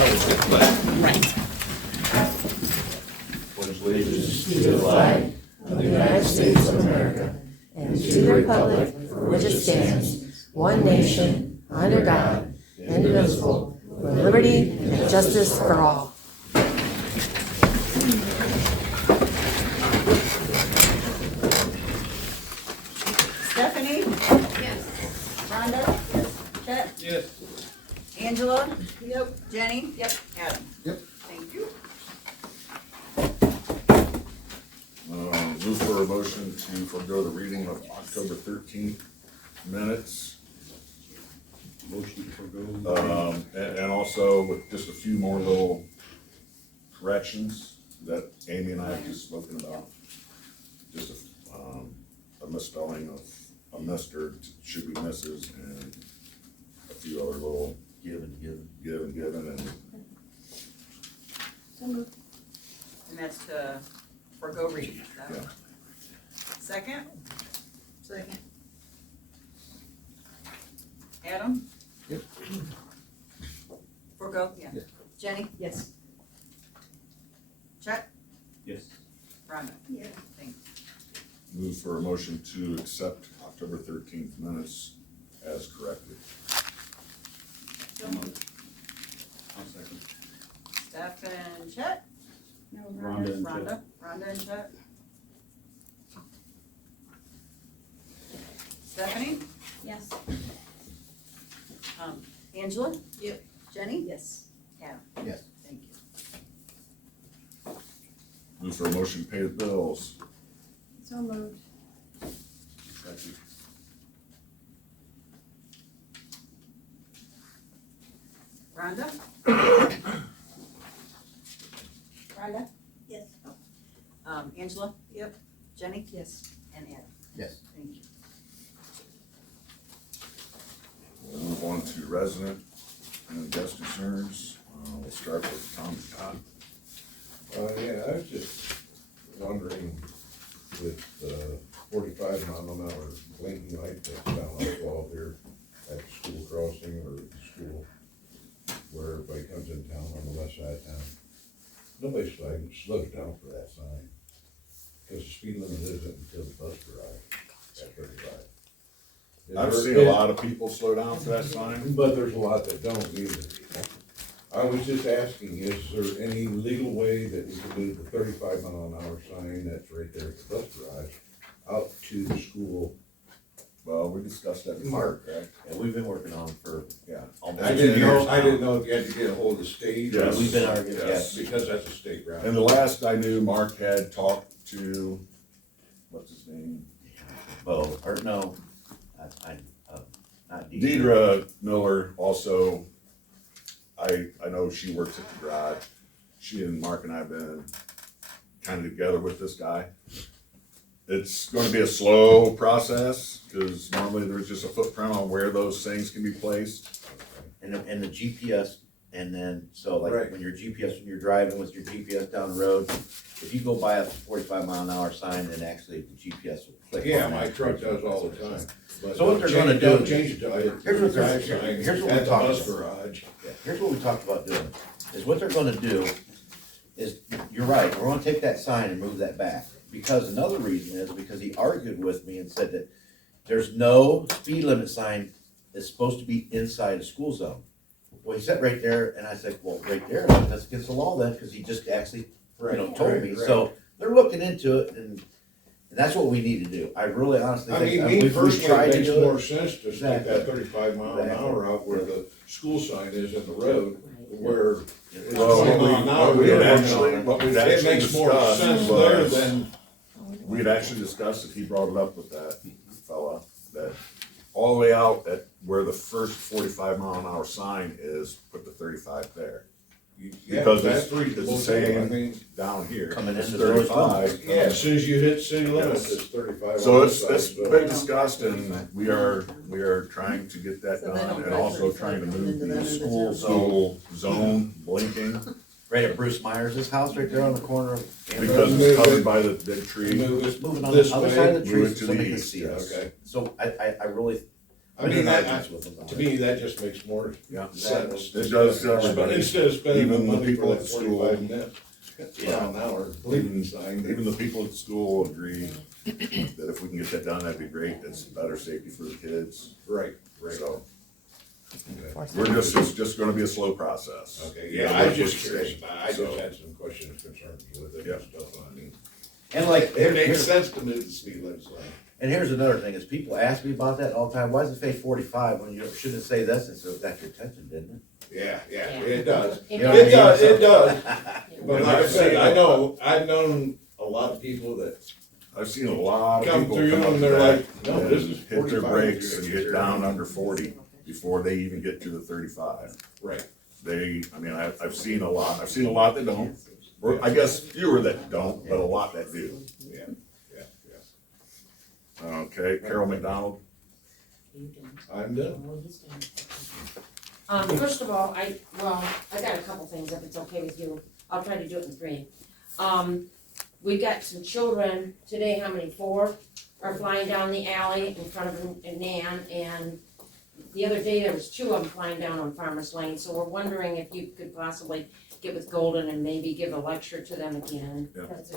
Right. Pledge allegiance to the flag of the United States of America and to the republic for which it stands, one nation, under God, indivisible, with liberty and justice for all. Stephanie? Yes. Rhonda? Yes. Chet? Yes. Angela? Yep. Jenny? Yep. Adam? Yep. Thank you. Move for a motion to forego the reading of October 13th minutes. Motion to forego. And also with just a few more little corrections that Amy and I have just spoken about. Just a misspelling of a Mr. should be Mrs. and a few other little given and And that's to forego reading. yeah. Second? Second. Adam? Yep. Forgo? Yeah. Yes. Jenny? Yes. Chet? Yes. Rhonda? Yeah. Thank you. Move for a motion to accept October 13th minutes as corrected. I'll second. Steph and Chet? No, Rhonda and Chet. Rhonda and Chet. Stephanie? Yes. Angela? Yep. Jenny? Yes. Adam? Yes. Thank you. Move for a motion to pay the bills. So moved. Second. Rhonda? Rhonda? Yes. Angela? Yep. Jenny? Yes. And Adam? Yes. Thank you. We'll move on to resident and guest concerns. We'll start with Tom Scott. Yeah, I was just wondering with 45 mile an hour blinking light that's down on the wall here at the school crossing or the school where everybody comes in town on the west side of town. Nobody slows down for that sign because the speed limit isn't until the bus garage at 35. I've seen a lot of people slow down for that sign. But there's a lot that don't either. I was just asking, is there any legal way that we can move the 35 mile an hour sign that's right there at the bus garage out to the school? Well, we discussed that before, correct? And we've been working on it for Yeah. almost I 2 didn't years. know if you had to get a hold of the state. Yes. We've been arguing, Yes. yes. Because that's a state route. And the last I knew, Mark had talked to, what's his name? Bo, or no, not Deidre Miller also, I know she works at the garage. She and Mark and I have been kind of together with this guy. It's going to be a slow process because normally there's just a footprint on where those things can be placed. And the GPS, and then, so like Right. when you're driving with your GPS down the road, if you go by a 45 mile an hour sign, then actually the GPS will click. Yeah, on my that. truck does all the time. But So what they're don't gonna don't do- change it to Here's what they're- drive sign here's what at we the talked bus about. garage. Yeah, here's what we talked about doing, is what they're gonna do is, you're right, we're gonna take that sign and move that back. Because another reason is because he argued with me and said that there's no speed limit sign that's supposed to be inside a school zone. Well, he said right there, and I said, well, right there, that's against the law then, because he just actually, told me. right. So they're looking into it, and that's what we need to do. I really honestly I think, mean, me we've personally, tried it to makes do more it. sense to stick Exactly. that 35 mile an Exactly. hour out where the school sign is in the road, where it's Well, 20 mile an hour. we had It actually makes more discussed sense there was- than, We had actually discussed it, he brought it up with that fella, that all the way out at where the first 45 mile an hour sign is, put the 35 there. yeah, Because that's it's reasonable the too. I same mean, down here. Coming It's into the road. 35. yeah, as soon as you hit city limits, Yes. it's 35. So on it's this side, so- been discussed and we are trying to get that So they done don't and drive also 35 trying to into move that the other school zone. zone blinking Right at Bruce Myers' house right there on the corner of. because it's covered by the big tree. Move it Moving on this the other way, side of the move trees it to so the somebody can east, see yes. us. Okay. So I really, I mean, that, to me, that just makes more Yeah. sense. It does to everybody. Instead of spending the Even the money people for at that school. 45 minutes, an hour, bleeding sign. Even the people at school agree that if we can get that done, that'd be great. It's better safety for the kids. Right, right. So Enforce we're it. just, it's just gonna be a slow process. Okay, You yeah, gotta I work was just with the curious, state. I just So, had some questions, concerns with it Yeah. and stuff, I mean. and like, It makes sense to move the speed limit sign. and here's another thing, is people ask me about that all the time, why does it say 45 when you shouldn't say this, and so it got your attention, didn't Yeah, it does. You know what I mean? It does. it? But like I said, I've known a lot of people that I've seen a lot of come people through come up and to they're that like, no, this is and hit their 45. brakes and get down under 40 before they even get to the 35. Right. I've seen a lot that don't, or I guess fewer that don't, but a lot that do. Yeah. Okay, Carol McDonald, I'm done. First of all, I got a couple things, if it's okay with you. I'll try to do it in 3. We got some children today, how many, 4, are flying down the alley in front of Nan, and the other day there was 2 of them flying down on Farmers Lane, so we're wondering if you could possibly get with Golden and maybe give a lecture to them again.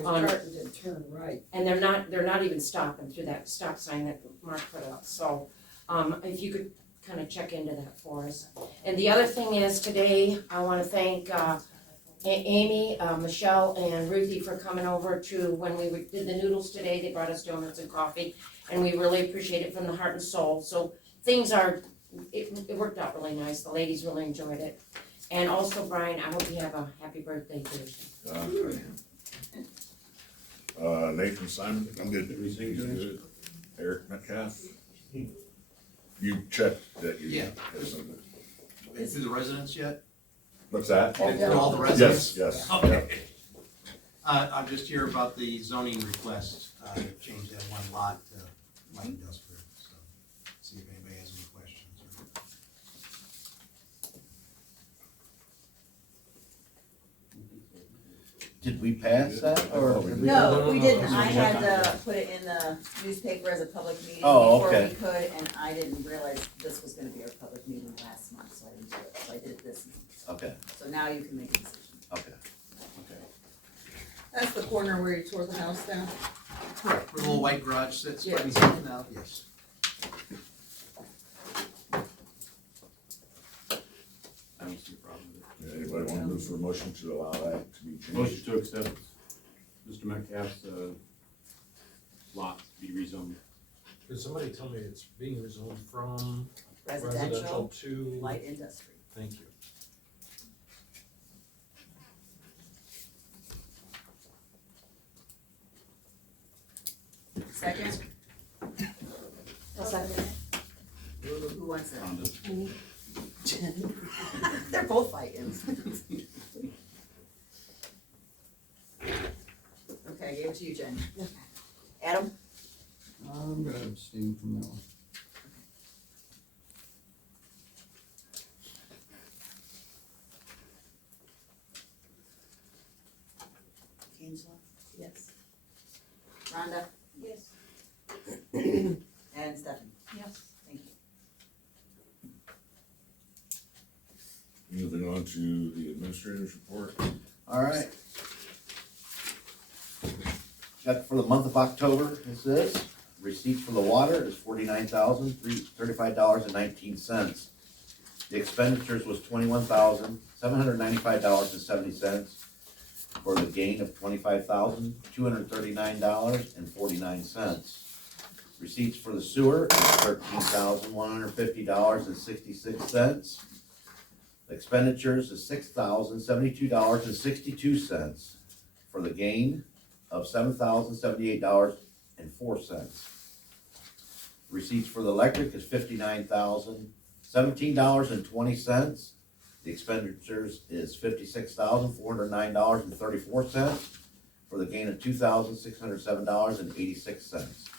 On- turn right. And they're not even stopping through that stop sign that Mark put up, so, if you could kind of check into that for us. And the other thing is, today, I wanna thank, Amy, Michelle, and Ruthie for coming over to, when we did the noodles today, they brought us donuts and coffee, and we really appreciate it from the heart and soul, so things it worked out really nice, the ladies really enjoyed it. And also, Brian, I hope you have a happy birthday Thursday. Nathan Simon, I'm good. Everything good? Eric Metcalf, you checked that you. Yeah. Been through the residents yet? What's that? Been through all the residents? Yes, yeah. Okay. I'm just here about the zoning request, change that one lot to light industrial, so see if anybody has any questions or. Did we pass that, or? did we- No, we didn't, no, I no. had to put it in the newspaper as a public meeting Oh, before okay. we could, and I didn't realize this was gonna be our public meeting last month, so I didn't do it, so I did it this month. Okay, So now you can make a decision. okay. That's the corner where you tore the house down? Correct. Where the little white garage sits, Yeah. now, yes. I don't see a problem with Yeah, anybody want to move for a motion to allow that to be it. changed? Motion to accept Mr. Metcalf's, lot to be rezoned. Could somebody tell me it's being rezoned from Residential, residential to? light industry. Thank you. Second, I'll second. who wants it? Rhonda. They're both fighting. Okay, I gave it to you, Jen. Adam? I'm gonna abstain from that one. Angela? Yes. Rhonda? Yes. And Stephanie? Yes. Thank you. Moving on to the administrator's report. All right. Check for the month of October is this. Receipts for the water is $49,335.19. The expenditures was $21,795.70 for the gain of $25,239.49. Receipts for the sewer is $13,150.66. Expenditures is $6,072.62 for the gain of $7,078.04. Receipts for the electric is $59,017.20. The expenditures is $56,409.34 for the gain of $2,607.86.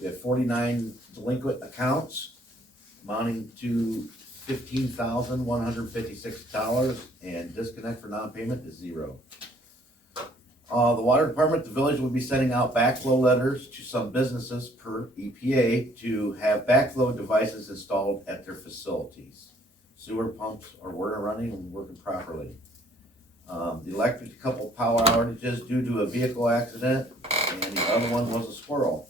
We have 49 delinquent accounts amounting to $15,156, and disconnect for non-payment is 0. The water department, the village will be sending out backflow letters to some businesses per EPA to have backflow devices installed at their facilities. Sewer pumps are running and working properly. The electric, a couple power outages due to a vehicle accident, and the other one was a squirrel.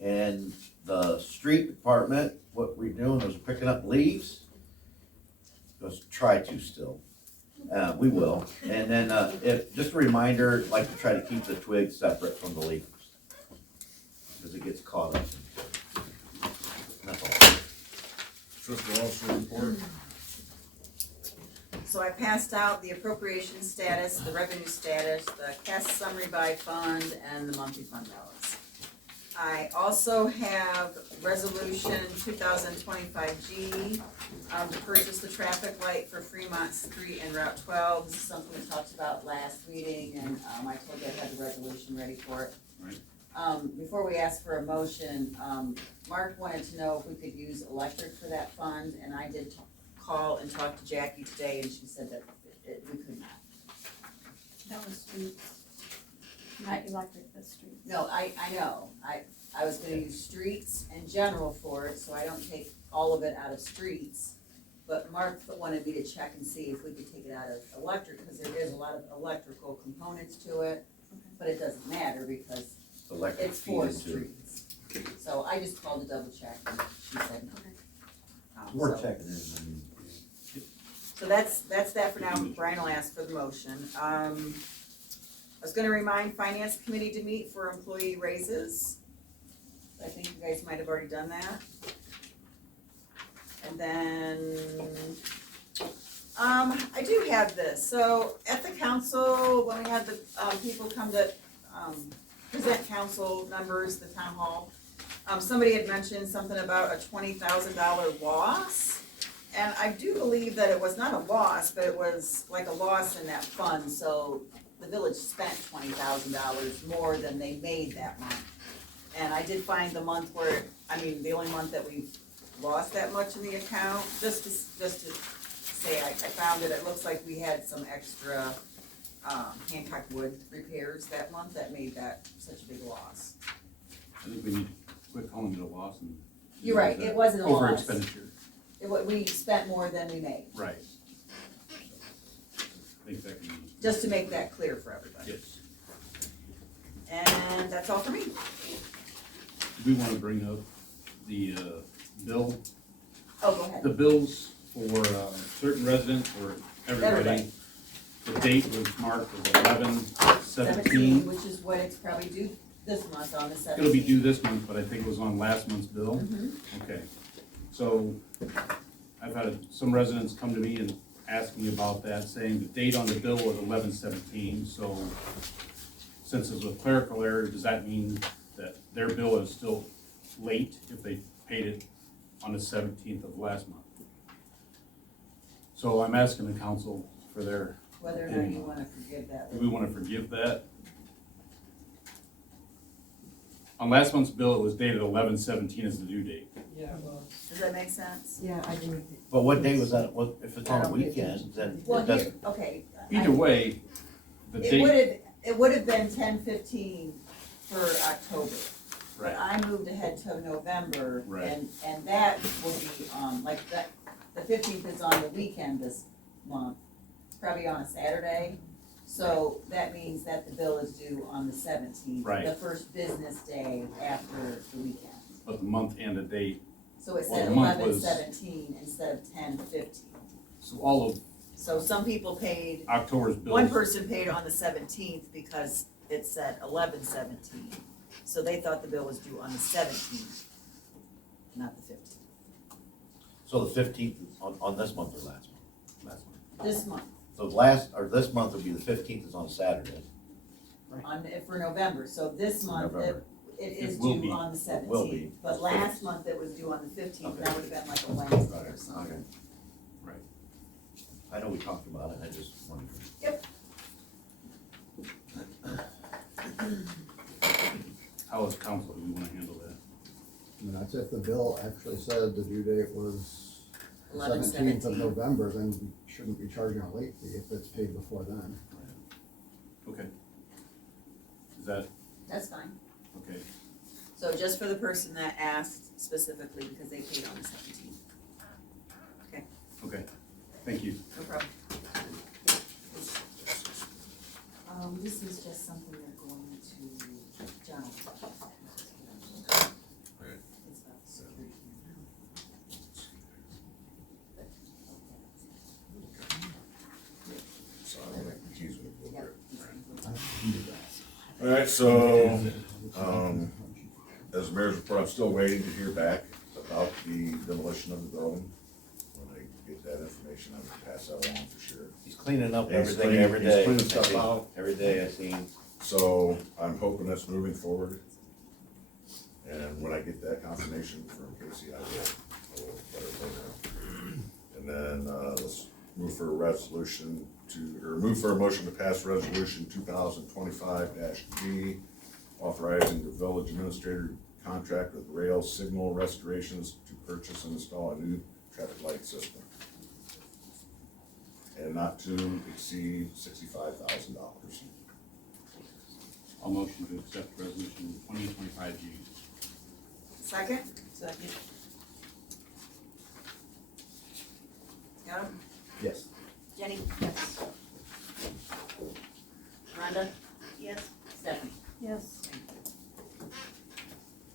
And the street department, what we're doing is picking up leaves. Let's try to still. We will. And then, just a reminder, like to try to keep the twigs separate from the leaves. Because it gets caught up. That's all. Fiscal officer report. So I passed out the appropriation status, the revenue status, the cash summary by fund, and the monthly fund balance. I also have resolution 2025G to purchase the traffic light for Fremont Street and Route 12. This is something we talked about last meeting, and I told you I had the resolution ready for it. Right. Before we ask for a motion, Mark wanted to know if we could use electric for that fund, and I did call and talk to Jackie today, and she said that we could not. That was streets, not electric, the streets. No, I know, I was gonna use streets and general for it, so I don't take all of it out of streets. But Mark wanted me to check and see if we could take it out of electric, because there is a lot of electrical components to it, but it doesn't matter because Electric it's for feed into- streets. So I just called to double check, and she said no. We're So- checking in. So that's that for now. Brian will ask for the motion. I was gonna remind finance committee to meet for employee raises. I think you guys might have already done that. And then, I do have this. So at the council, when we had the, people come to, present council numbers, the town hall, somebody had mentioned something about a $20,000 loss. And I do believe that it was not a loss, but it was like a loss in that fund, so the village spent $20,000 more than they made that month. And I did find the month where, the only month that we've lost that much in the account, just to say, I found it looks like we had some extra, Hancock Wood repairs that month that made that such a big loss. I think we need to quit calling it a loss and. You're right, it wasn't a loss. Over expenditure. We spent more than we made, Right. I think that can be. just to make that clear for everybody. Yes. And that's all for me. Do we want to bring up the, bill, Oh, go ahead. the bills for, certain residents or everybody? Everybody. The date was marked as 11/17. Which is what it's probably due this month on the 17th. It'll be due this month, but I think it was on last month's bill. Mhm. Okay, so I've had some residents come to me and ask me about that, saying the date on the bill was 11/17, so since it's a clerical error, does that mean that their bill is still late if they paid it on the 17th of last month? So I'm asking the council for their, Whether or not you wanna forgive that. do we wanna forgive that? On last month's bill, it was dated 11/17 as the due date. Does that make sense? Yeah, I do. But what day was that? What, if it's on a weekend, then Well, it doesn't. here, okay. Either way, the date, It would have been 10/15 for October. But right, I moved ahead to November. Right. And that will be, like that, the 15th is on the weekend this month. It's probably on a Saturday. So that means that the bill is due on the 17th. Right. The first business day after the weekend. but the month and the date, So it Well, said the month was- 11/17 instead of 10/15. so all of So some people paid, October's bills. one person paid on the 17th because it said 11/17. So they thought the bill was due on the 17th, not the 15th. So the 15th on this month or last month? Last month. This month, So this month would be the 15th is on a Saturday. for November. So this month, November. it is It will due be. on the It will be. 17th. But last month it was due on the 15th. Okay. That would have been like a Wednesday or something. Okay. Right. I know we talked about it, I just wondered. How is council, do we wanna handle that? And that's if the bill actually said the due date was 11/17. 17th of November, then we shouldn't be charging a late fee if it's paid before then. Okay, that, That's fine. okay, So just for the person that asked specifically because they paid on the 17th. okay, thank you. No problem. This is just something they're going to general. It's about security. So I'm gonna confuse it a little bit. All right, so, as the mayor's report, I'm still waiting to hear back about the demolition of the building. When I get that information, I will pass that along for sure. He's cleaning up He's everything cleaning- every he's day. cleaning I stuff see. out. Every day I see him. So I'm hoping that's moving forward. And when I get that confirmation from Casey, I will let her know. And then, let's move for a resolution move for a motion to pass resolution 2025-G, authorizing the village administrator contract with rail signal restorations to purchase and install a new traffic light system. And not to exceed $65,000. I'll motion to accept resolution 2025G. Second? Second. Got him? Yes. Jenny? Yes. Rhonda? Yes. Stephanie? Yes.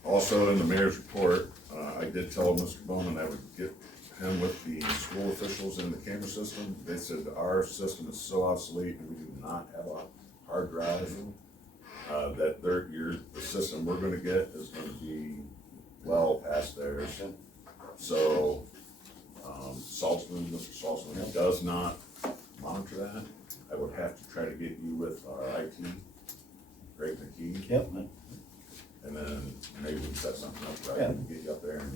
Also, in the mayor's report, I did tell Mr. Bowman I would get him with the school officials in the camera system. They said our system is so obsolete and we do not have a hard drive, that the system we're gonna get is gonna be well past theirs. So, Saltzman, Mr. Saltzman does not monitor that. I would have to try to get you with our IT, Greg McKee. Yep. And then maybe we can set something up where I can get you up there and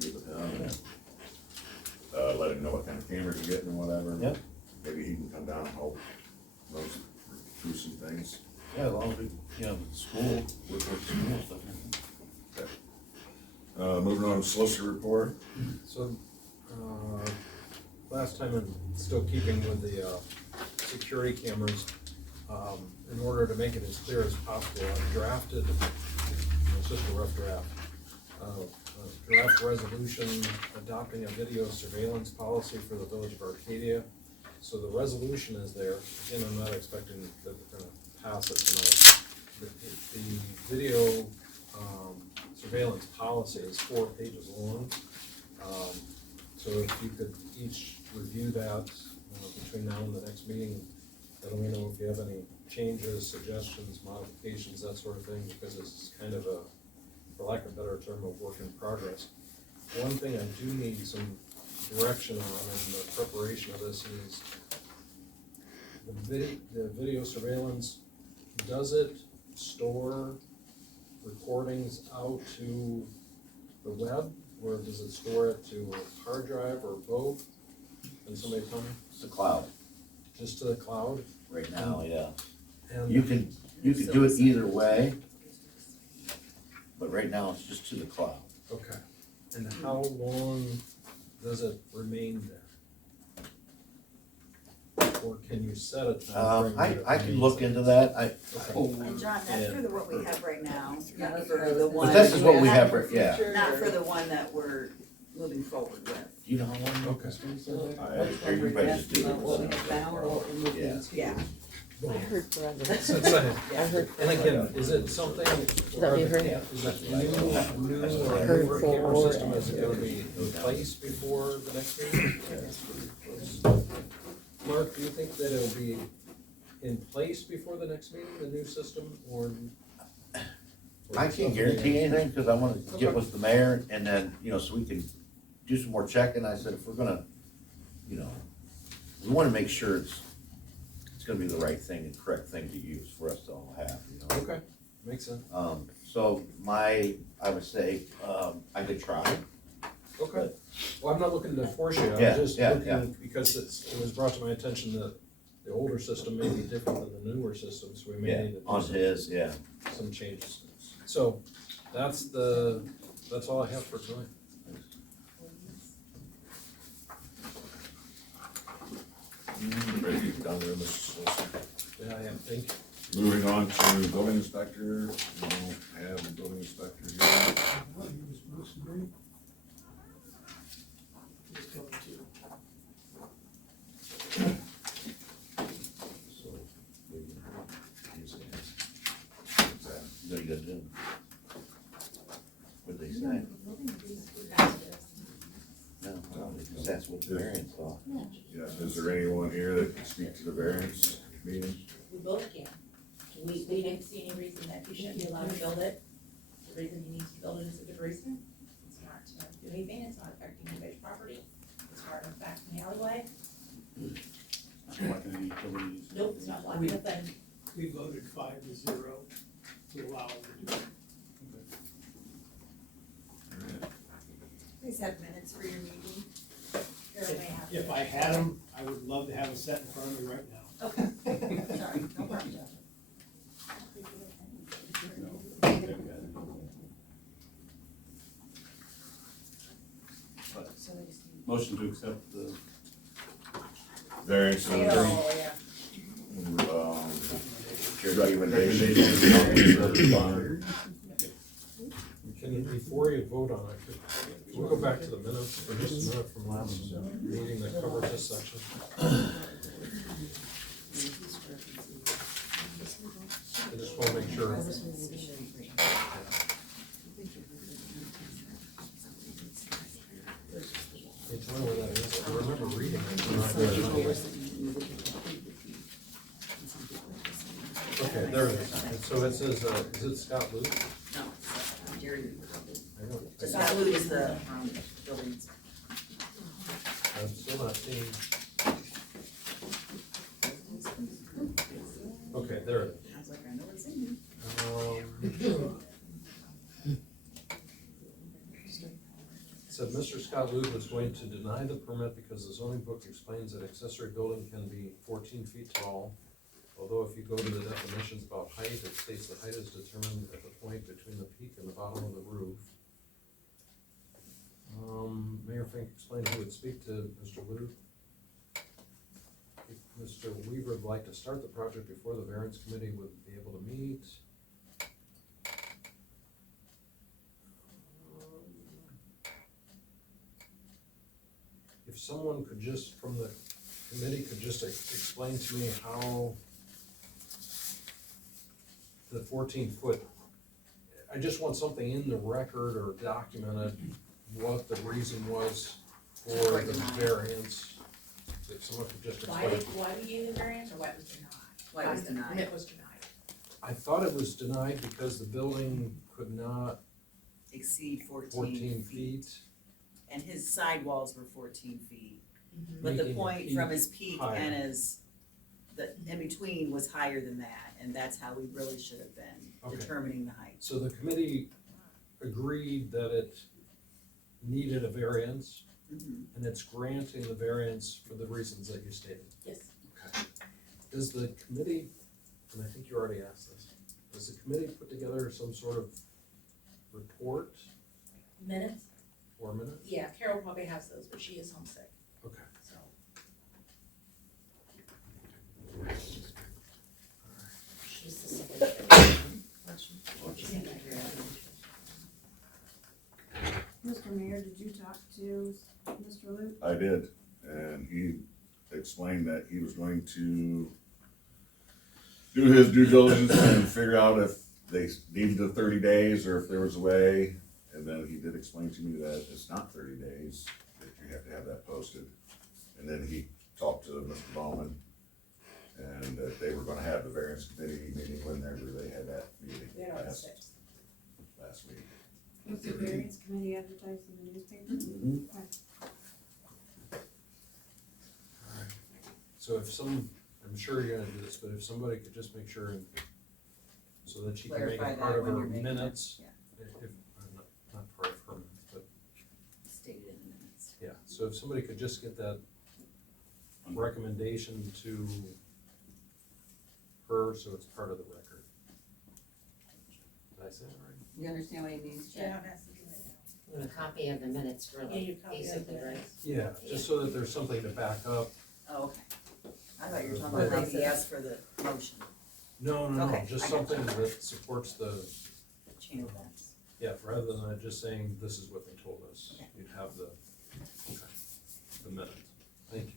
meet with him and, let him know what kind of cameras you're getting and whatever. Yep. Maybe he can come down and help run through some things. Yeah, as long as we, school, with school stuff. Moving on to solicitor report. So, last time, I'm still keeping with the, security cameras, in order to make it as clear as possible, I drafted, it's just a rough draft, a draft resolution adopting a video surveillance policy for the village of Arcadia. So the resolution is there, again, I'm not expecting that we're gonna pass it tonight. The video, surveillance policy is 4 pages long. So if you could each review that between now and the next meeting, let me know if you have any changes, suggestions, modifications, that sort of thing, because it's kind of a, for lack of a better term, a work in progress. One thing I do need some direction on in the preparation of this is the video surveillance, does it store recordings out to the web, or does it store it to a hard drive or both? Can somebody tell me? It's the cloud Just to the cloud? right now, yeah. And You can do it either way, but right now it's just to the cloud. okay. And how long does it remain there? Or can you set a time frame? that it I can remains look there? into that. Okay. And John, that's for what we have right now, Yeah, not that's for what I was the gonna one. But this is what we have, yeah. Not for the one that we're moving forward with. Do you know how long? Okay. Or you probably just do it. What we have now or what we're moving Yeah. to. Yeah. I heard Brenda. So it's like- I heard. And again, is it something? Is that what you heard? Is it new or Heard newer camera for- system, is it gonna be in place before the next meeting? Mark, do you think that it'll be in place before the next meeting, the new system, or? I can't guarantee anything, because I wanna get with the mayor, and then, so we can do some more checking. I said, if we're gonna, we wanna make sure it's gonna be the right thing and correct thing to use for us to all have, Okay, makes sense. So I would say, I could try. Okay, well, I'm not looking to force you, Yeah, I'm just yeah, looking, because it was brought to my attention that the older system may be different than the newer system, so we may Yeah, need to on do his, yeah. some changes. So, that's all I have for tonight. Ready to get down there, Mr. Solicitor? Yeah, I am, thank you. Moving on to building inspector, we don't have a building inspector here. So, no, you gotta do. What'd they say? No, because that's what the variance law. Yeah, is there anyone here that can speak to the variance meeting? We both can. We didn't see any reason that he shouldn't be allowed to build it. The reason he needs to build it is a good reason. It's not to do anything, it's not affecting anybody's property. It's not affecting the alleyway. Blocking any utilities. Nope, it's not blocking the thing. We voted 5-0 to allow him to do it. Please have minutes for your meeting. Carol may have to- If I had them, I would love to have them set in front of me right now. Okay. Sorry, no problem. Motion to accept the, Variance and Oh, yeah. recommendations. Before you vote on it, we'll go back to the minutes for just a minute from last meeting that covers this section. I just wanna make sure. Hey, tell me where that is. I remember reading it. Okay, there it is. So it says, is it Scott Luke? No, Jerry. I don't- Scott Luke is the, building inspector. I'm still not seeing. Okay, there it is. I was like, I know it's in here. Said Mr. Scott Luke was going to deny the permit because the zoning book explains that accessory building can be 14 feet tall. Although if you go to the definitions about height, it states the height is determined at the point between the peak and the bottom of the roof. Mayor Fink explained he would speak to Mr. Luke. If Mr. Weaver would like to start the project before the variance committee would be able to meet. If someone could just, from the committee, could just explain to me how the 14-foot, I just want something in the record or documented what the reason was for the variance. If someone could just Why explain. we gave the variance or why it was denied? Why it was denied. Permit was denied. I thought it was denied because the building could not Exceed 14 14 feet. feet. And his sidewalls were 14 feet. Mhm. But the Making the point peak from his peak higher. and his, the in-between was higher than that, and that's how we really should have been Okay. determining the height. So the committee agreed that it needed a variance, Mhm. and it's granting the variance for the reasons that you stated. Yes. Okay. Does the committee, and I think you already asked this, does the committee put together some sort of report Minutes? or minutes? Yeah, Carol probably has those, but she is homesick, Okay. so. She's the secretary. Mr. Mayor, did you talk to Mr. Luke? I did, and he explained that he was going to do his due diligence and figure out if they needed the 30 days or if there was a way. And then he did explain to me that it's not 30 days, that you have to have that posted. And then he talked to Mr. Bowman, and that they were gonna have the variance committee meeting whenever they had that meeting They're on the last 6th. week. Was the variance committee advertised in the newspaper? Mhm. So if I'm sure you're gonna do this, but if somebody could just make sure and, so that she can make Clarify it part that of when her you're making it. minutes. Yeah. If, not part of her minutes, but, Stated in the minutes. yeah, so if somebody could just get that recommendation to her, so it's part of the record. Did I say that right? You understand what he means, Yeah, Jack? that's the committee. A copy of the minutes, Yeah, really, you copy of basically, the- right? Yeah, just so that there's something to back up. Oh, okay. I thought you were talking about how he asked for the motion. No, no, no, Okay, just I got something that supports the, Chain of events. yeah, rather than just saying, this is what they told us. Okay. You'd have the minutes. Thank you.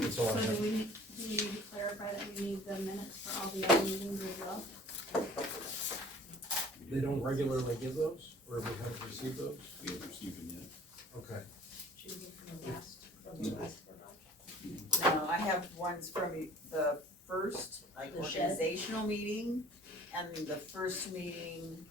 That's all I So have. do we need to clarify that we need the minutes for all the other meetings as well? They don't regularly give those, or we haven't received those? We haven't received them yet. Okay. Should be from the last board. No, I have ones from the first, like, The shed? organizational meeting, and the first meeting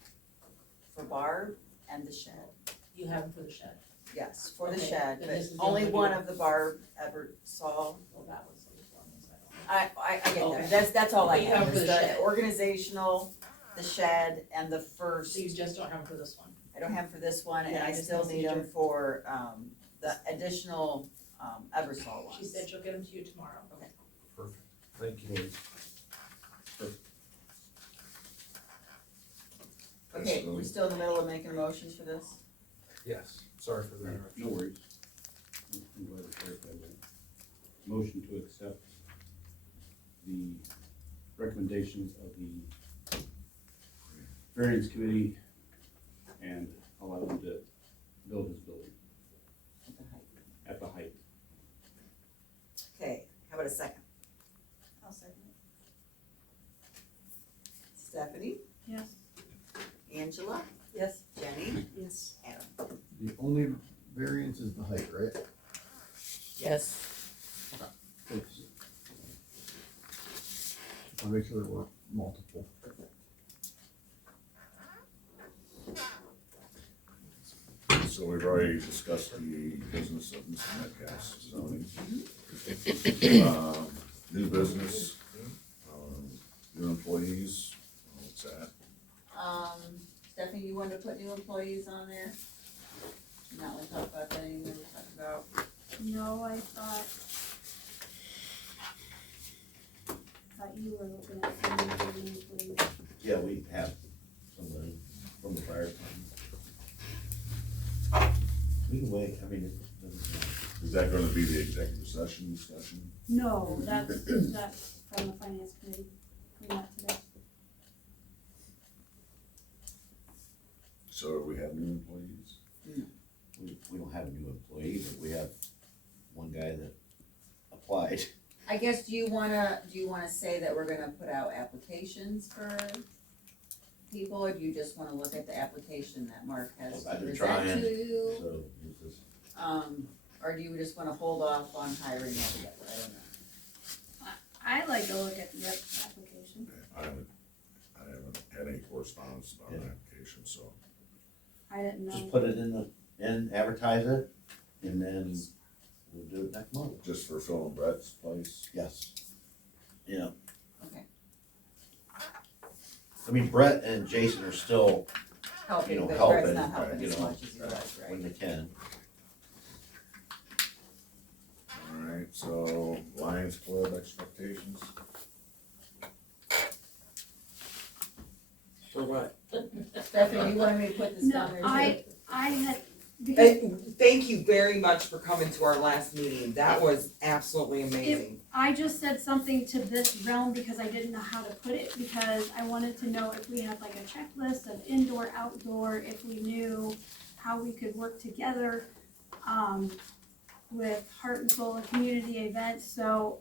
for Barb, and the shed. You have them for the shed. Yes, for the Okay, shed, then but this is the only only one one. of the Barb ever saw. Well, that was the one, so I I get Okay. that, that's all I But you have, have is for the the shed. organizational, the shed, and the don't. first. So you just don't have them for this one? I don't have for this one, and Yeah, I just still need them messenger. for, the additional, Eversol ones. She said she'll get them to you tomorrow. Perfect. Thank you. Okay, we're still in the middle of making motions for this? Yes, sorry for the interruption. No worries. I'm glad to clarify that. Motion to accept the recommendations of the variance committee and allow them to build his building at the height. Okay, how about a second? I'll second Stephanie? it. Yes. Angela? Yes. Jenny? Yes. Adam? The only variance is the height, right? Yes. I'll make sure there were multiple. So we've already discussed the business of Mr. Metcalf's zoning. New business, new employees, what's that? Stephanie, you wanted to put new employees on there? Not want to talk about that anymore, we talked about. No, I thought you were looking at something for the employees. Yeah, we have somebody from the fire department. We can wait, I mean, it doesn't matter. Is that gonna be the executive session discussion? No, that's from the finance committee, we met today. So we have new employees? We don't have a new employee, but we have one guy that applied. I guess, do you wanna say that we're gonna put out applications for people, or do you just wanna look at the application that Mark has I've been presented trying, to you? So, it's just, Or do you just wanna hold off on hiring altogether, I don't know. I like to look at the application. I haven't had any correspondence about an application, so. I didn't know. just put it in, advertise it, and then we'll do it next month. Just for filling Brett's place? Yes. Yeah. Okay. I mean, Brett and Jason are still, Helping, but helping, Brett's not helping you as know, much as he was, when right? they can. Alright, so Lions Club expectations? For what? Stephanie, you wanted me to put this No, down there too? I had, because Thank you very much for coming to our last meeting. That was absolutely amazing. I just said something to this realm because I didn't know how to put it, because I wanted to know if we had like a checklist of indoor, outdoor, if we knew how we could work together, with Heart and Soul and community events, so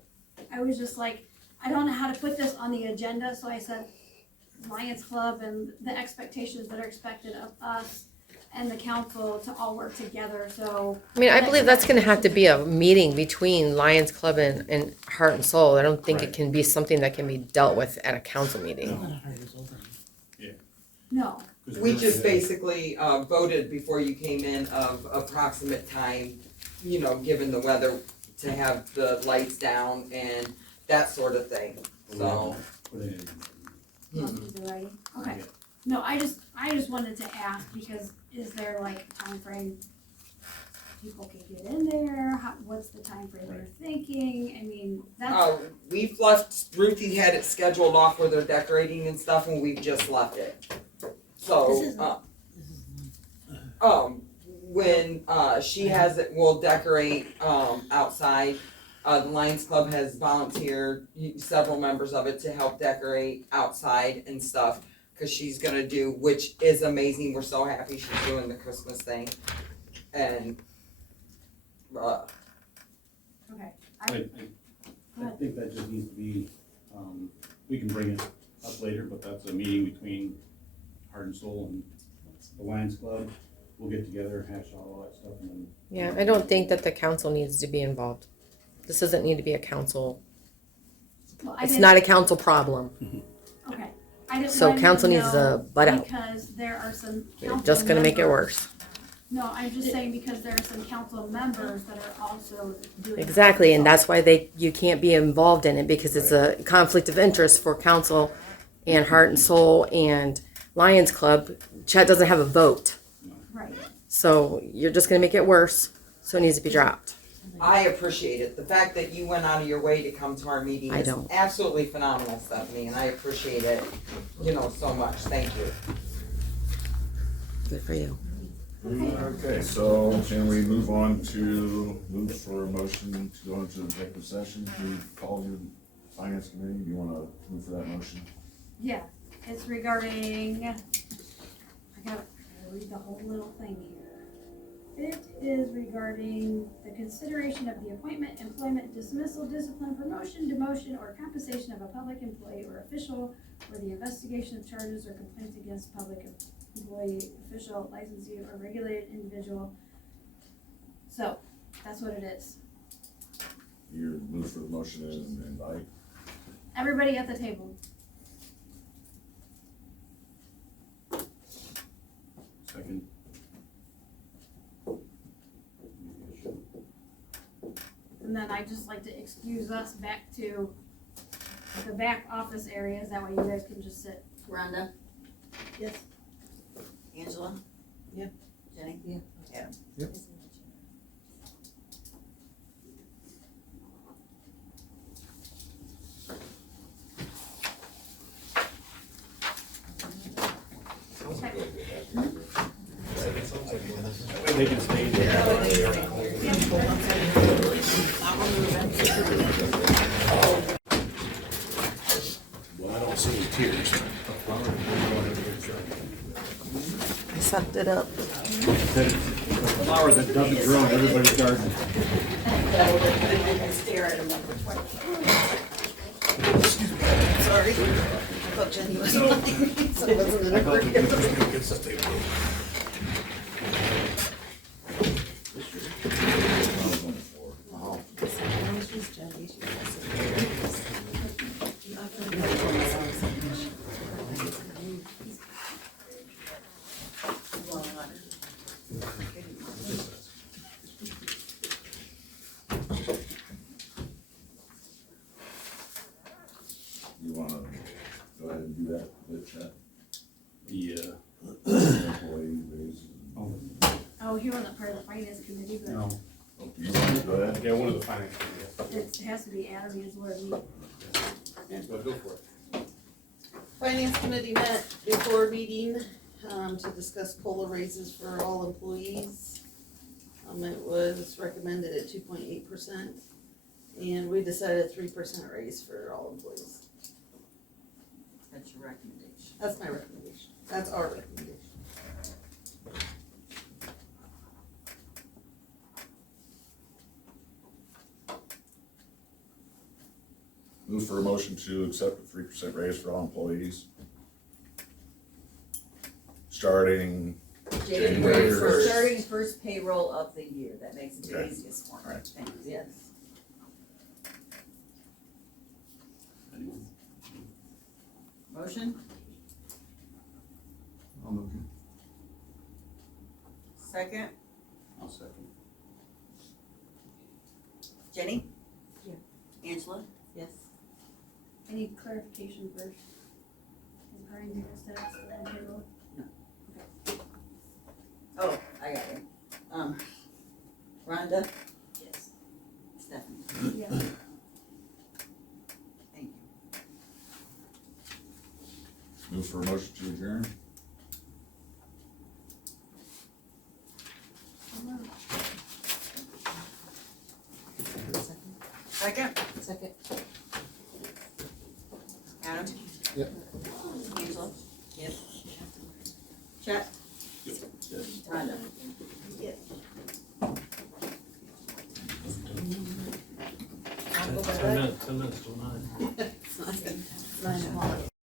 I was just like, I don't know how to put this on the agenda, so I said Lions Club and the expectations that are expected of us and the council to all work together, so. I mean, I believe that's gonna have to be a meeting between Lions Club and Heart and Soul. I don't think it can be something that can be dealt with at a council meeting. No, We just basically voted before you came in of approximate time, you know, given the weather, to have the lights down and that sort of thing, so. Put it in. not to the writing, okay. No, I just wanted to ask, because is there like a time frame people can get in there? What's the time frame you're thinking? I mean, that's, We've left, Ruthie had it scheduled off where they're decorating and stuff, and we've just left it. So, when, she has it, we'll decorate, outside, The Lions Club has volunteered several members of it to help decorate outside and stuff, cause she's gonna do, which is amazing, we're so happy she's doing the Christmas thing. And, Okay. I think that just needs to be, we can bring it up later, but that's a meeting between Heart and Soul and the Lions Club. We'll get together, hash out all that stuff, and then. Yeah, I don't think that the council needs to be involved. This doesn't need to be a council, Well, I it's didn't- not a council problem. Okay. I didn't So want council to needs know to butt out. Because there are some You're council just gonna make it members- worse. No, I'm just saying because there are some council members that are also doing. Exactly, and that's why you can't be involved in it, because it's a conflict of interest for council and Heart and Soul and Lions Club. Chet doesn't have a vote, Right. so you're just gonna make it worse, so it needs to be dropped. I appreciate it. The fact that you went out of your way to come to our meeting I is don't. absolutely phenomenal, Stephanie, and I appreciate it, so much. Thank you. Good for you. Okay, so can we move for a motion to go into executive session to call your finance committee? You wanna move for that motion? Yeah, it's regarding, I gotta read the whole little thing here. It is regarding the consideration of the appointment, employment, dismissal, discipline, promotion, demotion, or compensation of a public employee or official, or the investigation of charges or complaints against public employee, official, licensee, or regulated individual. So, that's what it is. You move for the motion and invite. Everybody at the table. Second. And then I'd just like to excuse us back to the back office areas, that way you guys can just sit. Rhonda? Yes. Angela? Yeah. Jenny? Yep. Yeah. They can stay there. Well, I don't see any tears. I sucked it up. The flower that doesn't grow in everybody's garden. Stare at him for 20. Sorry. I thought Jenny was on. So it wasn't in a hurry. You wanna go ahead and do that, Chet? Yeah. Employee raises. Oh, he wasn't part of the finance committee, but No. Oh, you want to go ahead? Yeah, one of the finance. it has to be Adam, is where we. But go for it. Finance committee met before meeting, to discuss COLA raises for all employees. It was recommended at 2.8%, and we decided 3% raise for all employees. That's your recommendation. That's my recommendation, that's our recommendation. Move for a motion to accept a 3% raise for all employees. Starting January first. Starting first payroll of the year, that makes it the Okay. easiest for me. Alright. Thank you. Yes. Anyone? Motion, I'll motion. second, I'll second. Jenny? Yeah. Angela? Yes. Any clarification first? Is Brian here instead of still on payroll? Oh, I got it. Rhonda? Yes. Stephanie? Yeah. Thank you. Move for a motion to adjourn. Adam? Yep. Angela? Yep. Chet? Yes. Rhonda? Ten minutes till 9. It's 9 o'clock.